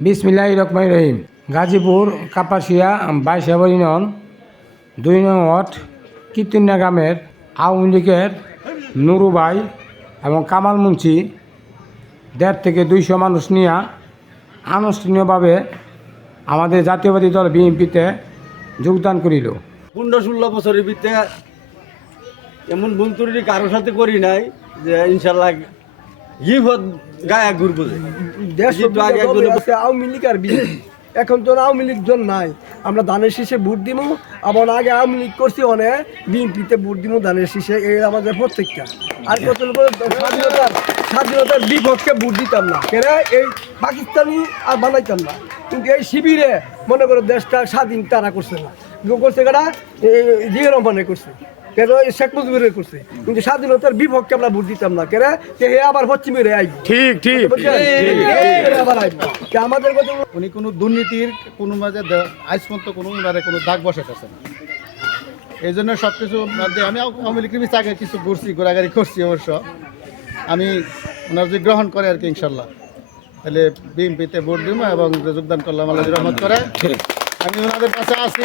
বিসমিল্লাহির রহমানির রহিম। গাজীপুর কাপাসিয়া 22 ইউনিয়ন 2 নং ওয়ার্ড কীর্তনিয়া গ্রামের আওয়ামী লীগের নুরু ভাই এবং কামাল মুন্সি 150 থেকে 200 মানুষ নিয়ে আনুষ্ঠানিকভাবে আমাদের জাতীয়বাদী দল বিএনপিতে যোগদান করিল। 15-16 বছরের ভিতরে এমন ভুল ত্রুটি কারোর সাথে করি নাই যে ইনশাল্লাহ গায়ে ঘুরবো। আওয়ামী লীগ আর বিএনপি এখন তো আওয়ামী লীগ জন নাই, আমরা ধানের শীষে ভোট দিব। আবার আগে আওয়ামী লীগ করছি অনেক, বিএনপিতে ভোট দিব ধানের শীষে, এই আমাদের প্রত্যেকটা। আর কত স্বাধীনতার বিপক্ষে ভোট দিতাম না, কেন এই পাকিস্তানি আর বানাইতাম না। কিন্তু এই শিবিরে মনে করো দেশটা স্বাধীন তারা করছে না, করছে কারা জিয়া রহমানে করছে, কেন শেখ মুজিবুর করছে। কিন্তু স্বাধীনতার বিপক্ষে আমরা ভোট দিতাম না, কেন হে আবার পশ্চিমের আইব। ঠিক ঠিক আবার আইব আমাদের কথা। উনি কোনো দুর্নীতির কোনো মাঝে আজ পর্যন্ত কোনো উনারে কোনো দাগ বসাইতেছে না। এই জন্য সব কিছু আমি আওয়ামী লীগের আগে কিছু ঘুরছি, ঘোরাঘুরি করছি। অবশ্য আমি ওনার যে গ্রহণ করে আর কি ইনশাল্লাহ, তাহলে বিএনপিতে ভোট দিব এবং যোগদান করলাম আল্লাহ রহমত করে। আমি ওনাদের কাছে আছি।